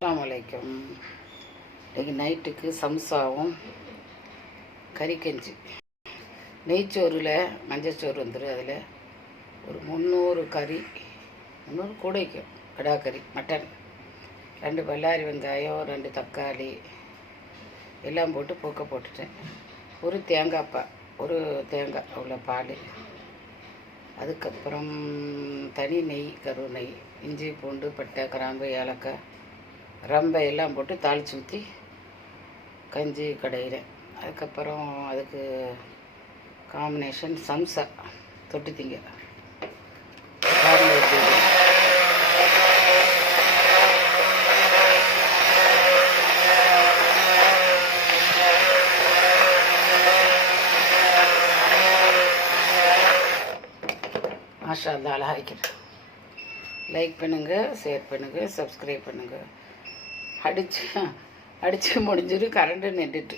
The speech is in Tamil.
அஸ்ஸலாமு அலைக்கும். இன்றைக்கி நைட்டுக்கு சம்சாவும் கறிக்கஞ்சி. நெய்ச்சோறில் மஞ்சச்சோறு வந்துடும். அதில் ஒரு 300 கறி, 300 கூடைக்கும் கடா கறி, மட்டன், 2 பல்லாரி வெங்காயம், 2 தக்காளி எல்லாம் போட்டு போட்டுட்டேன். ஒரு தேங்காய் ஒரு தேங்காய் உள்ள பால், அதுக்கப்புறம் தனி நெய், கரு நெய், இஞ்சி பூண்டு பட்டை கிராம்பு ஏலக்காய் ரம்பை எல்லாம் போட்டு தாளித்து ஊற்றி கஞ்சி கடையிறேன். அதுக்கப்புறம் அதுக்கு காம்பினேஷன் சம்சா தொட்டு திங்க. மாஷா அல்லாஹ், அழகாக வைக்கிறேன். லைக் பண்ணுங்கள், ஷேர் பண்ணுங்கள், சப்ஸ்கிரைப் பண்ணுங்கள். அடித்து முடிஞ்சிடும். கரண்ட்டு நின்றுட்டு